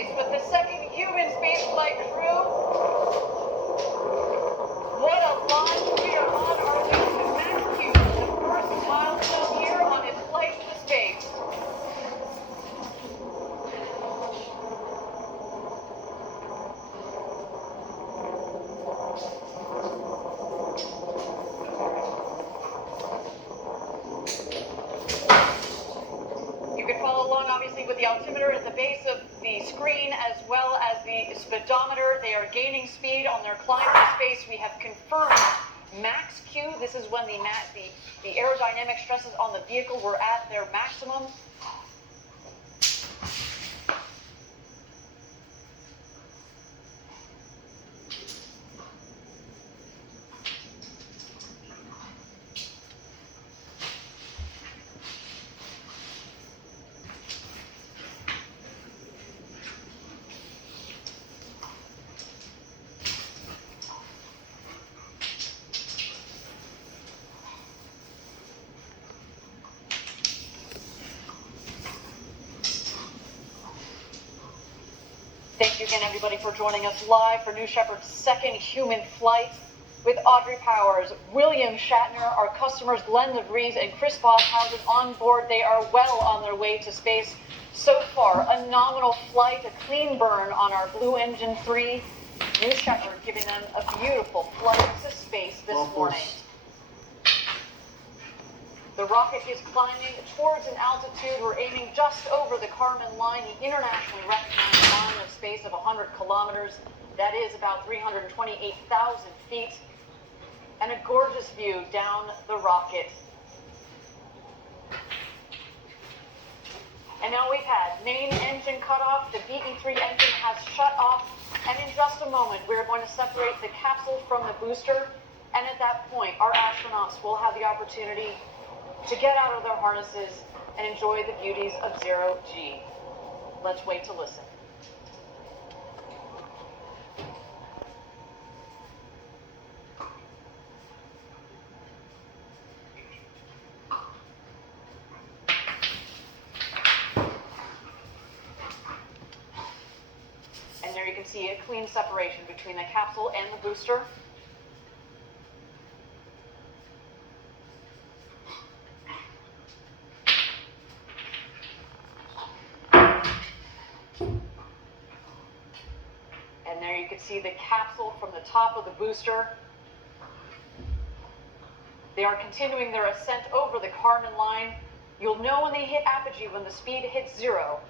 space with the second human spaceflight crew. What a launch! We are on our way to Max Q, the first milestone here on its flight to space. You can follow along, obviously, with the altimeter at the base of the screen, as well as the speedometer. They are gaining speed on their climb to space. We have confirmed max Q. This is when the aerodynamic stresses on the vehicle were at their maximum. Thank you again, everybody, for joining us live for New Shepard's second human flight with Audrey Powers, William Shatner, our customers Glenn DeVries and Chris Bosshausen on board. They are well on their way to space. So far, a nominal flight, a clean burn on our Blue Engine 3. New Shepard giving them a beautiful flight to space this morning. The rocket is climbing towards an altitude. We're aiming just over the Kármán line, the internationally recognized line of space of 100 kilometers. That is about 328,000 feet. And a gorgeous view down the rocket. And now we've had main engine cut off. The BE-3 engine has shut off. And in just a moment, we're going to separate the capsule from the booster. And at that point, our astronauts will have the opportunity to get out of their harnesses and enjoy the beauties of zero G. Let's wait to listen. And there you can see a clean separation between the capsule and the booster. And there you can see the capsule from the top of the booster. They are continuing their ascent over the Kármán line. You'll know when they hit apogee, when the speed hits 0.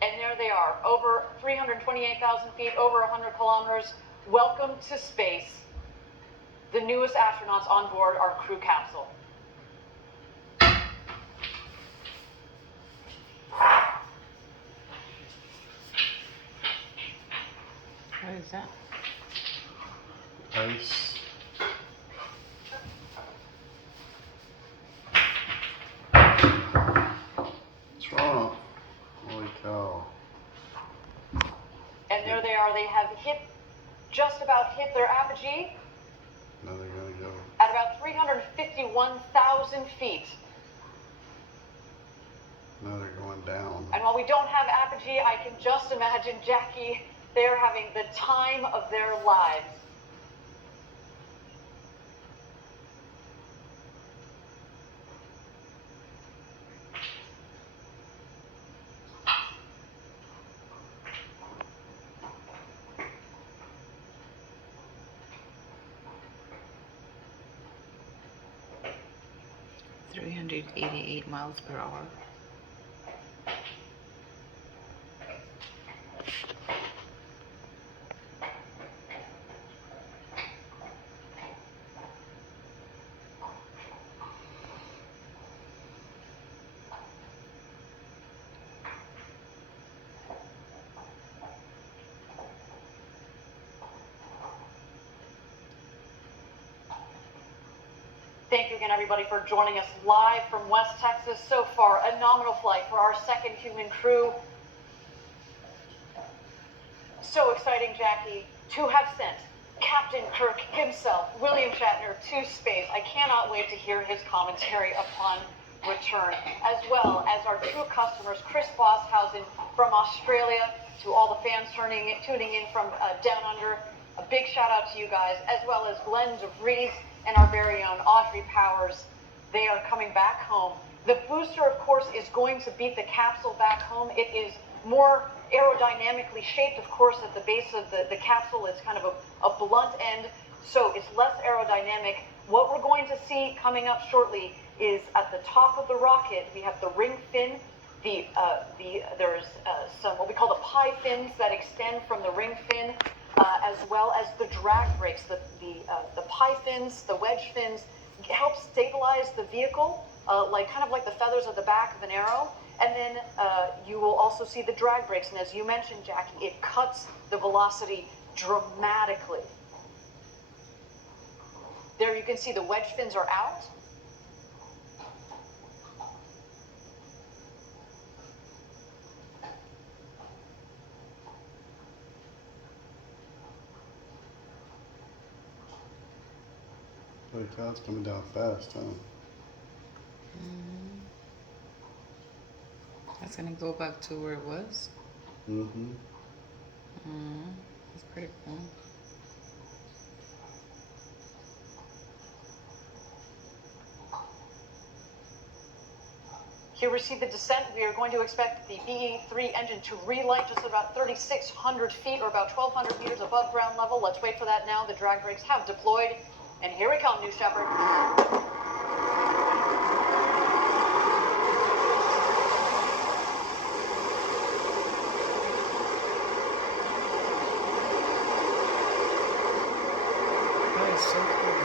And there they are, over 328,000 feet, over 100 kilometers. Welcome to space. The newest astronauts on board our crew capsule. What is that? Ice. What's wrong? Holy cow. And there they are. They have just about hit their apogee. Now they're going to go. At about 351,000 feet. Now they're going down. And while we don't have apogee, I can just imagine Jackie, they're having the time of their lives. $388 miles per hour. Thank you again, everybody, for joining us live from West Texas. So far, a nominal flight for our second human crew. So exciting, Jackie, to have sent Captain Kirk himself, William Shatner, to space. I cannot wait to hear his commentary upon return, as well as our true customers, Chris Bosshausen from Australia, to all the fans tuning in from down under. A big shout out to you guys, as well as Glenn DeVries and our very own Audrey Powers. They are coming back home. The booster, of course, is going to beat the capsule back home. It is more aerodynamically shaped, of course, at the base of the capsule. It's kind of a blunt end, so it's less aerodynamic. What we're going to see coming up shortly is at the top of the rocket, we have the ring fin. There's some what we call the pie fins that extend from the ring fin, as well as the drag brakes. The pie fins, the wedge fins, help stabilize the vehicle, kind of like the feathers at the back of an arrow. And then you will also see the drag brakes. And as you mentioned, Jackie, it cuts the velocity dramatically. There you can see the wedge fins are out. Holy cow, it's coming down fast, huh? That's gonna go back to where it was. Mm-hmm. That's pretty cool. Here we see the descent. We are going to expect the BE-3 engine to relight just about 3,600 feet or about 1,200 meters above ground level. Let's wait for that now. The drag brakes have deployed. And here we come, New Shepard. That is so cool.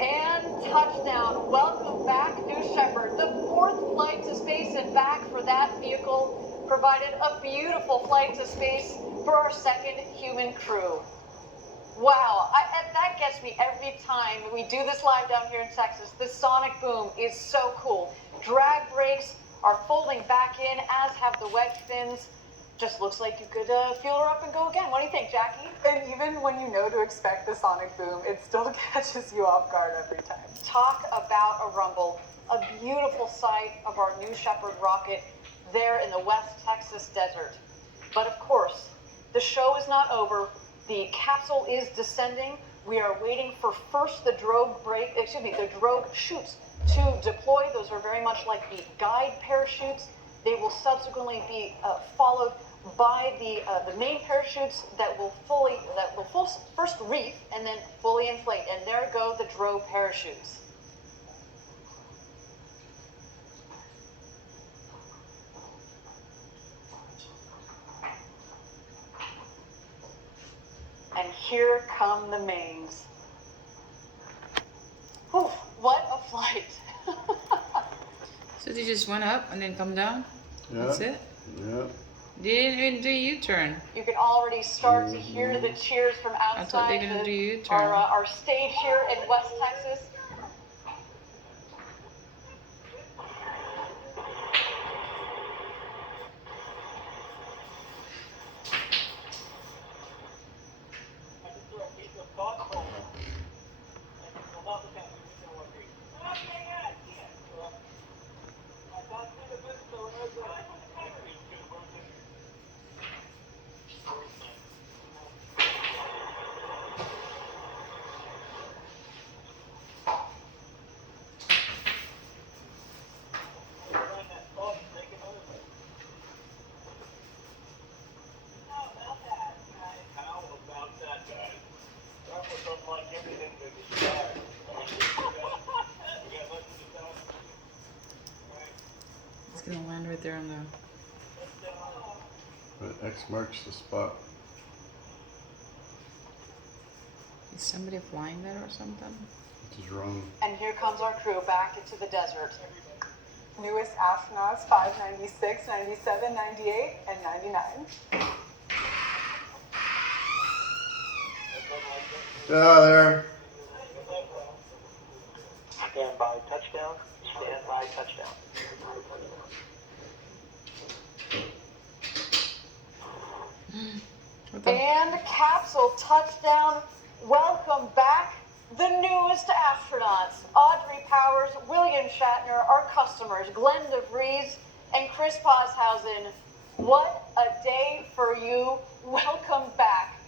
And touchdown. Welcome back, New Shepard. The fourth flight to space and back for that vehicle provided a beautiful flight to space for our second human crew. Wow, that gets me every time we do this live down here in Texas. The sonic boom is so cool. Drag brakes are folding back in, as have the wedge fins. Just looks like you could fuel her up and go again. What do you think, Jackie? And even when you know to expect the sonic boom, it still catches you off guard every time. Talk about a rumble. A beautiful sight of our New Shepard rocket there in the West Texas desert. But of course, the show is not over. The capsule is descending. We are waiting for first the drogue chutes to deploy. Those are very much like the guide parachutes. They will subsequently be followed by the main parachutes that will first reef and then fully inflate. And there go the drogue parachutes. And here come the mains. Whew, what a flight. So they just went up and then come down? Yeah. That's it? Yeah. They didn't even do a U-turn. You can already start to hear the cheers from outside. I thought they were gonna do U-turn. Our stage here in West Texas. It's gonna land right there on the... But X marks the spot. Is somebody flying that or something? Which is wrong. And here comes our crew back into the desert. Newest astronauts 596, 97, 98, and 99. Get out of there. Stand by touchdown. Stand by touchdown. What the... And capsule touchdown. Welcome back, the newest newest astronauts, Audrey Powers, William Shatner, our customers, Glenn DeVries, and Chris Boshausen. What a day for you. Welcome back.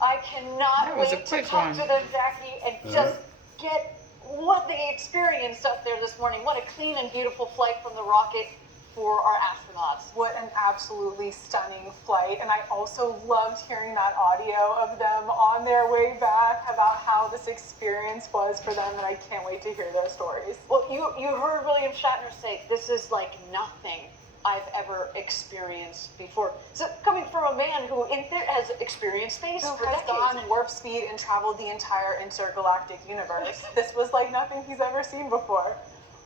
I cannot That was a wait to quick talk one. to them, Jackie, and just get what they experienced up there this morning. What a clean and beautiful flight from the rocket for our astronauts. What an absolutely stunning flight. And I also loved hearing that audio of them on their way back about how this experience was for them, and I can't wait to hear their stories. Well, you heard William Shatner say, this is like nothing I've ever experienced before. So coming from a man who has experienced space Who for has decades. gone warp speed and traveled the entire intergalactic universe. This was like nothing he's ever seen before.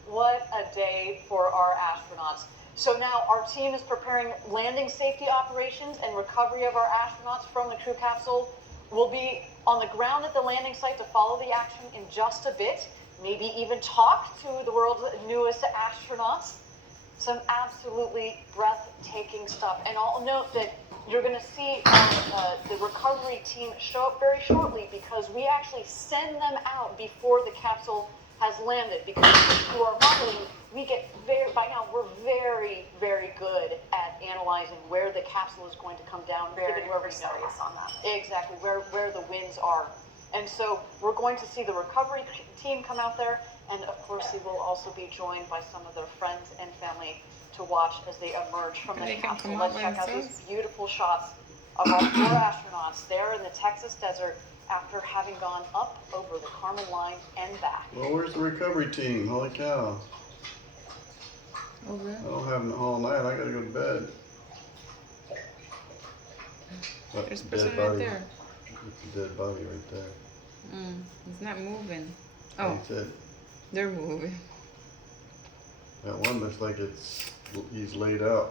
What a day for our astronauts. So now our team is preparing landing safety operations and recovery of our astronauts from the crew capsule. We'll be on the ground at the landing site to follow the action in just a bit. Maybe even talk to the world's newest astronauts. Some absolutely breathtaking stuff. And I'll note that you're going to see the recovery team show up very shortly because we actually send them out before the capsule has landed, because through our modeling, by now we're very, very good at analyzing where the capsule is going to come down, Very given where we precise know on that. exactly where the winds are. And so we're going to see the recovery team come out there, and of course they will also be joined by some of their friends and family to watch as they emerge from the They can capsule. come Let's out by check out these themselves? beautiful shots of our four astronauts there in the Texas desert after having gone up over the Kármán line and back. Well, where's the recovery team? Holy cow. Over. I don't have them all night. I gotta go to bed. There's a Dead person right body. there. It's a dead body right there. He's not moving. Oh, That's it. they're moving. That one looks like he's laid out.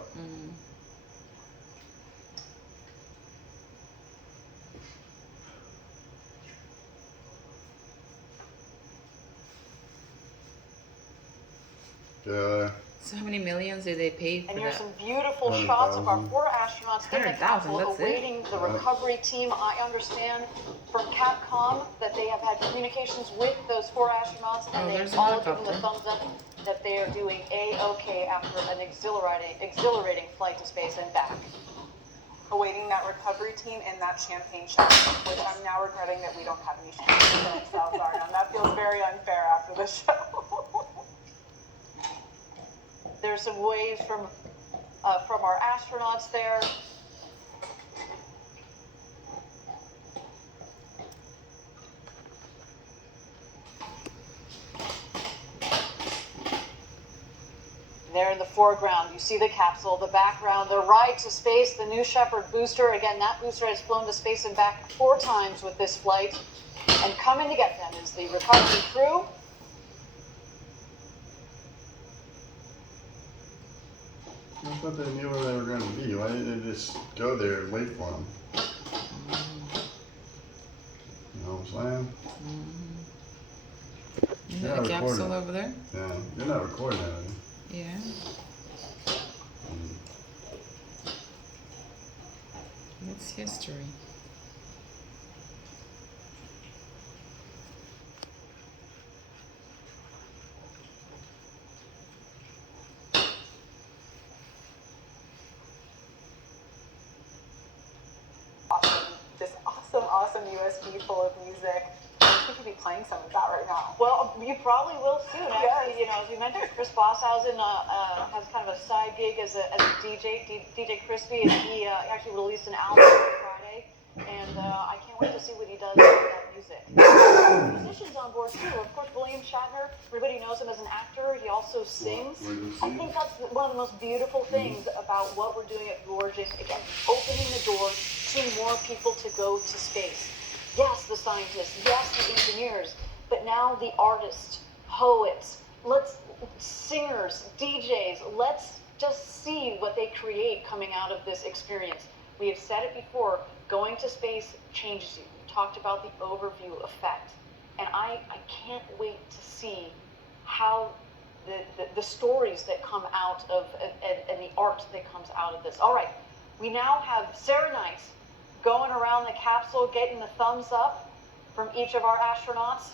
So how many millions did they pay for And here's that? some beautiful shots of our 100,000. four astronauts in the 100,000, capsule that's it? awaiting the recovery team. I understand from Capcom that they have had communications with those four astronauts, and Oh, they've there's a all given the helicopter. thumbs up that they are doing A-OK after an exhilarating flight to space and back. Awaiting that recovery team in that champagne shower, which I'm now regretting that we don't have any champagne for ourselves, Ariane. That feels very unfair after the show. There's some waves from our astronauts there. There in the foreground, you see the capsule, the background, the ride to space, the New Shepard booster. Again, that booster has flown to space and back 4 times with this flight. And coming to get them is the recovery crew. I thought they knew where they were going to be. Why didn't they just go there and wait for them? You know what I'm saying? Is Yeah, that a capsule recording. over there? Yeah, you're not recording that, are you? Yeah. It's history. This awesome USB full of music. I think you could be playing some of that right now. Well, you probably will soon. Actually, Yes. you know, as you mentioned, Chris Boshausen has kind of a side gig as a DJ Crispy, and he actually released an album on Friday, and I can't wait to see what he does with that music. Musicians on board too. Of course, William Shatner. Everybody knows him as an actor. He also sings. I think that's one of the most beautiful things about what we're doing at Blue Origin. Again, opening the door to more people to go to space. Yes, the scientists, yes, the engineers, but now the artists, poets, singers, DJs, let's just see what they create coming out of this experience. We have said it before, going to space changes you. We talked about the overview effect, and I can't wait to see how the stories that come out of, and the art that comes out of this. All right, we now have Sarah Knight going around the capsule, getting the thumbs up from each of our astronauts.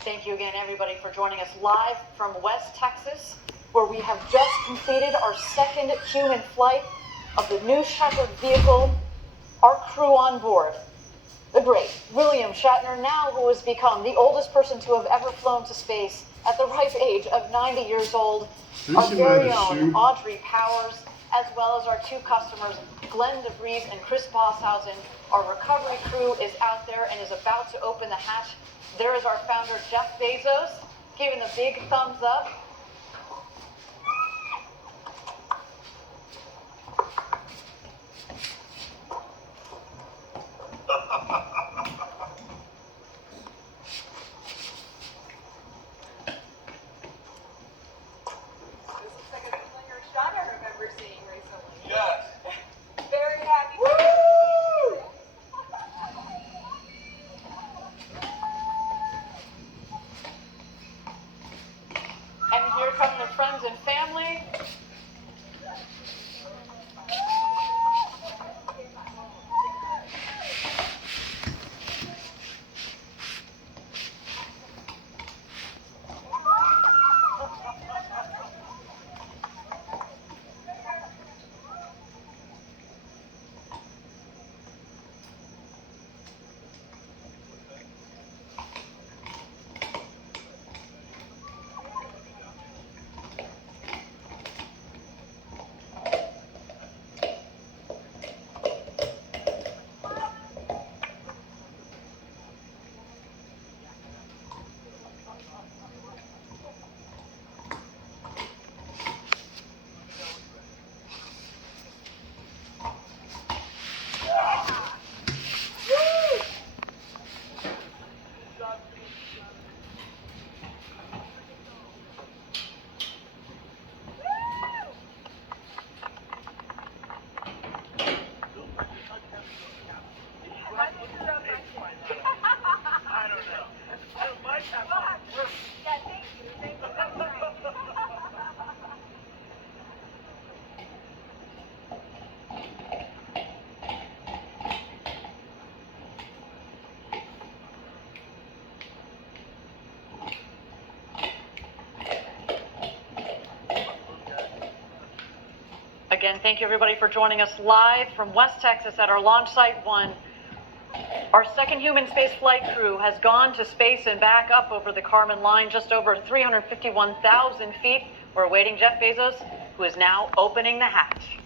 Thank you again, everybody, for joining us live from West Texas, where we have just completed our second human flight of the New Shepard vehicle. Our crew on board, the great William Shatner, now who has become the oldest person to have ever flown to space at the ripe age of 90 years old. Our very own Audrey Powers, as well as our two customers, Glenn DeVries and Chris Bosshausen. Our recovery crew is out there and is about to open the hatch. There is our founder, Jeff Bezos, giving the big thumbs up. This looks like a familiar shot I remember seeing recently. Yes. Very happy. And here come the friends and family. Again, thank you everybody for joining us live from West Texas at our launch site 1. Our second human space flight crew has gone to space and back up over the Kármán line, just over 351,000 feet. We're awaiting Jeff Bezos, who is now opening the hatch.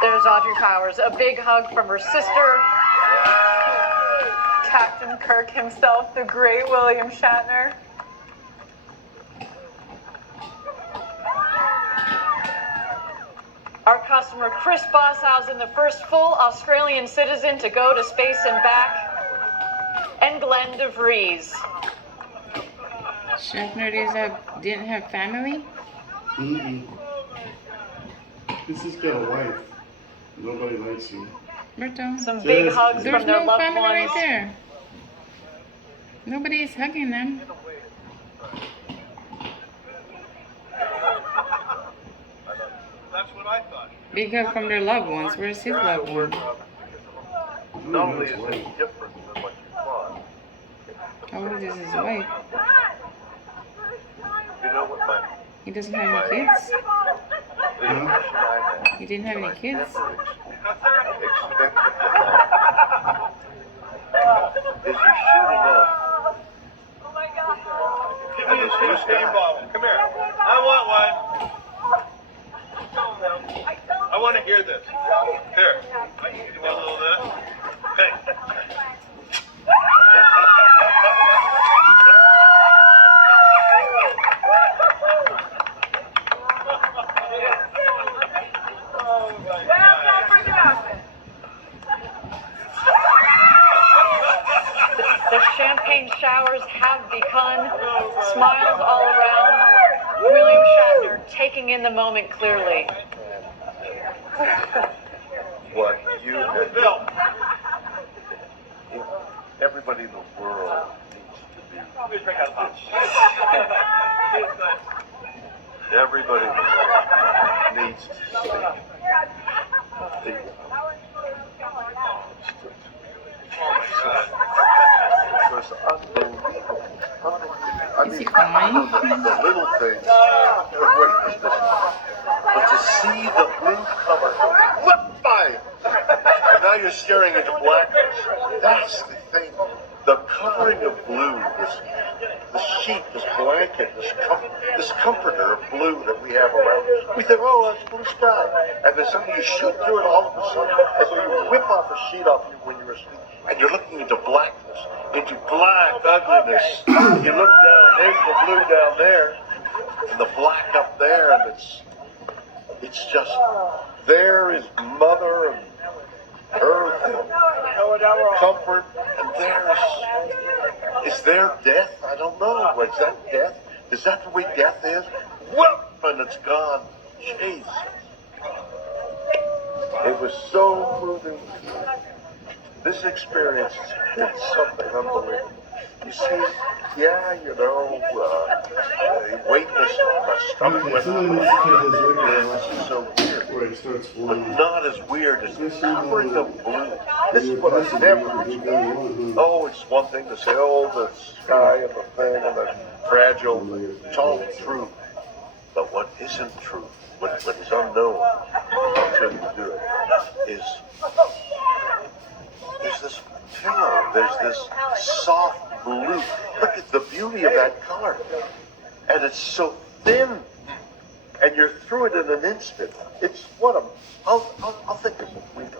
There's Audrey Powers, a big hug from her sister. Captain Kirk himself, the great William Shatner. Our customer, Chris Bosshausen, the first full Australian citizen to go to space and back. And Glenn DeVries. Shatner didn't have family? This has got a wife. Nobody likes you. Berto. Some big hugs There's from their no loved family ones. right there. Nobody's hugging them. That's what I thought. Being cut from their loved ones. Where's his loved one? Not only is it different than what you thought, How old is his wife? you know what my He doesn't have any kids. the impression I had He didn't have that any I kids. never expected is you're shooting up Give me a champagne bottle. Come here. I want one. I want to hear this. Here. Give me a little of this. Hey. Oh my God. The champagne showers have begun. Smiles all around. William Shatner taking in the moment clearly. what you have done. Everybody in the world needs to be. Everybody needs to see the it was unbelievable. I Is he mean, crying? the little things, the weightlessness, but to see the blue cover go whip by, and now you're staring into blackness. That's the thing. The covering of blue, the sheet, this blanket, this comforter of blue that we have around. We think, oh, that's blue sky, and then suddenly you shoot through it all of a sudden, and so you whip off a sheet off you when you're asleep, and you're looking into blackness, into black ugliness. You look down, there's the blue down there, and the black up there, and it's just, there is Mother and Earth and comfort, and is there death? I don't know. Is that death? Is that the way death is? Whoop, and it's gone. Jeez. It was so moving. This experience is something unbelievable. You see, yeah, you know, weightless on my stomach Okay, went somebody needs to take his liquor up. off. This is so weird. Where it starts But flying. not as weird as the covering of blue. This is what I never experienced. Oh, it's one thing to say, oh, the sky and the thing and the fragile. It's all true. But what isn't true, what is unknown until you do it, is there's this pillow, there's this soft blue. Look at the beauty of that color. And it's so thin. And you're through it in an instant. It's what I'll think of it.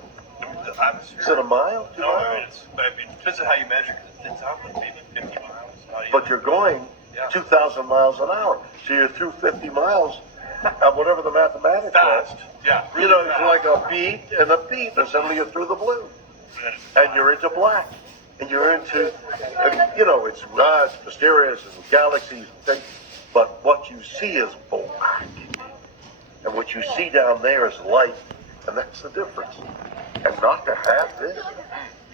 The atmosphere. Is it a mile? 2 No, miles? I mean, it depends on how you measure, because it's out like maybe 50 miles. Not even. But you're going 2,000 miles an hour. So you're through 50 miles at whatever the mathematics Fast. are. Yeah. You know, it's like a beat and a beat, and suddenly you're through the blue. And you're into black. And you're into, you know, it's mysterious and galaxies and things. But what you see is black. And what you see down there is light. And that's the difference. And not to have this,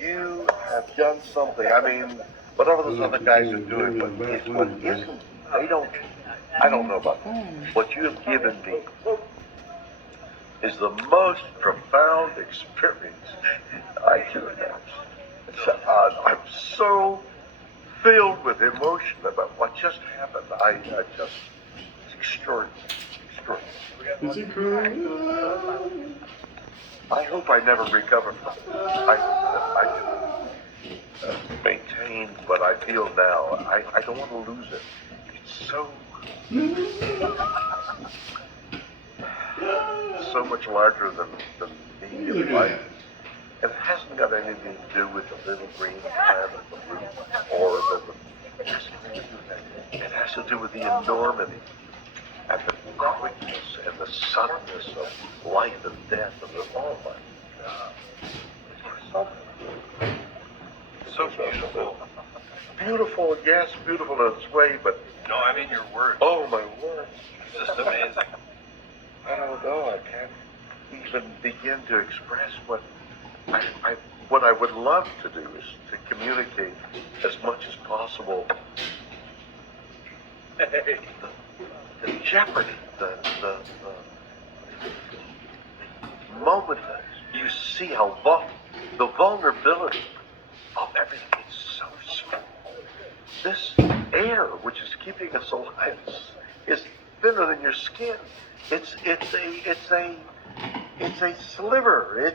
you have done something. I mean, whatever those other guys are doing, but it's what isn't. They don't, I don't know about that. What you have given me is the most profound experience I can imagine. I'm so filled with emotion about what just happened. It's extraordinary. Is he crying? I hope I never recover from it. I can maintain what I feel now. I don't want to lose it. It's so much larger than me and life. It hasn't got anything to do with the little green planet, the blue, or it hasn't got anything to do with that. It has to do with the enormity and the quickness and the suddenness of life and death of the all life. So beautiful. Beautiful, yes, beautiful in its way, but No, I mean your words. oh my word, It's just amazing. I don't know. I can't even begin to express what I would love to do is to communicate as much as possible the jeopardy, the moment you see how the vulnerability of everything is so small. This air, which is keeping us alive, is thinner than your skin. It's a sliver.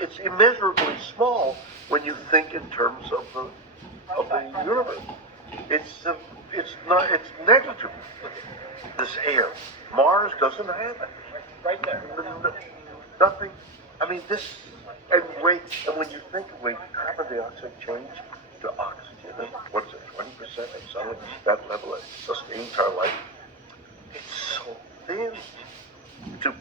It's immeasurably small when you think in terms of the universe. It's negligible. This air, Mars doesn't have it. Right there. Nothing. I mean, this and weight. And when you think of weight, carbon dioxide change to oxygen, and what is it, 20%? And suddenly that level sustains our life. It's so thin. To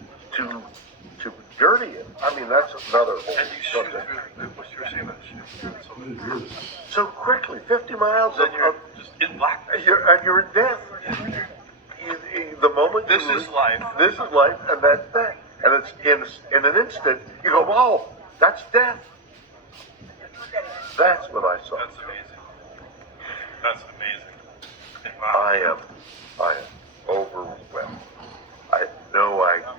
dirty it. I mean, that's another whole And you shoot subject. through, what's your saying that shoot? What is this? So quickly, 50 miles Then you're just in blackness. you're in death. The moment This is life. This is life, and that's death. And it's in an instant, you go, wow, that's death. That's what I saw. That's amazing. That's amazing. Wow. I am overwhelmed. I had no idea.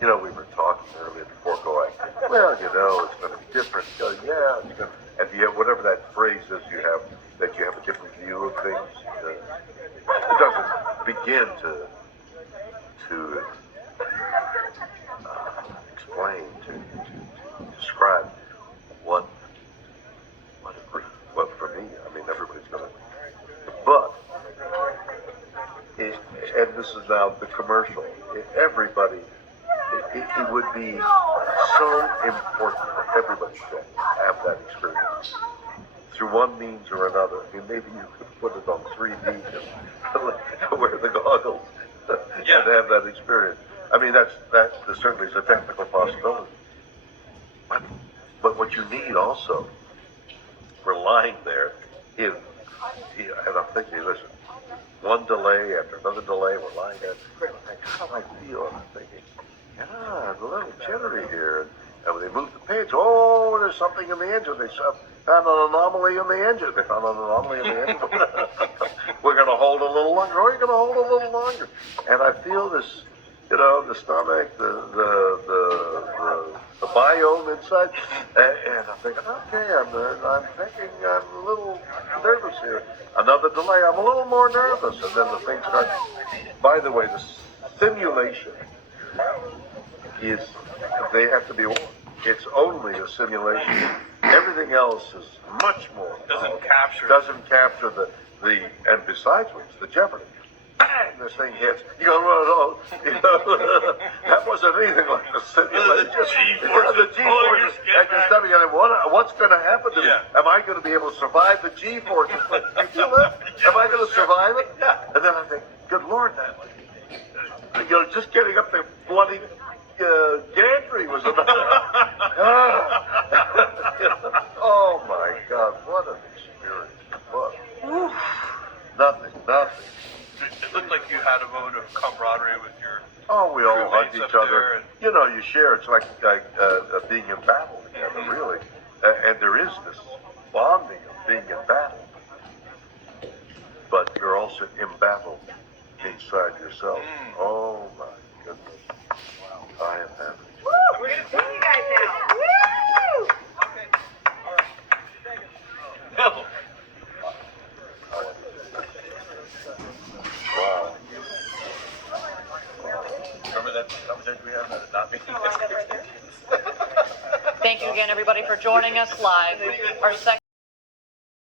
You know, we were talking earlier before going, well, you know, it's going to be different. Yeah, it's going to, and yet whatever that phrase is you have a different view of things. It doesn't begin to explain, to describe what for me. I mean, everybody's going to, but. And this is now the commercial. Everybody, it would be so important for everybody to have that experience through one means or another. I mean, maybe you could put it on 3D and wear the goggles and have that experience. I mean, that certainly is a technical possibility. But what you need also, we're lying there and I'm thinking, listen. One delay after another delay, we're lying there. Like, how do I feel? And I'm thinking, I'm a little jittery here. And when they move the page, oh, there's something in the engine. They found an anomaly in the engine. They found an anomaly in the engine. We're going to hold a little longer. Oh, you're going to hold a little longer. And I feel this, you know, the stomach, the biome inside. And I'm thinking, okay, I'm thinking I'm a little nervous here. Another delay, I'm a little more nervous. And then the thing starts. By the way, the simulation is, they have to be warned. It's only a simulation. Everything else is much more. Doesn't capture the and besides which, the jeopardy. Bang, this thing hits. You go, no, you know, that wasn't anything like the simulation. The G-forces. The G-forces. And you're stepping on it. What's going to happen to me? Am I going to be able to survive the G-forces? You feel that? Am I going to survive it? Yeah. And then I think, good Lord, that, you know, just getting up there bloody gantry was enough. Oh my God, what an experience. What? Nothing. It looked like you had a moment of camaraderie with your. Oh, we all hug crewmates each up other. there and- You know, you share. It's like being in battle together, really. And there is this bonding of being in battle. But you're also in battle inside yourself. Oh my goodness. Wow. I am happy. We're gonna see you guys now. Woo! No. Wow. Remember that conversation we had about it not being Thank you again, everybody, for joining us live. Our second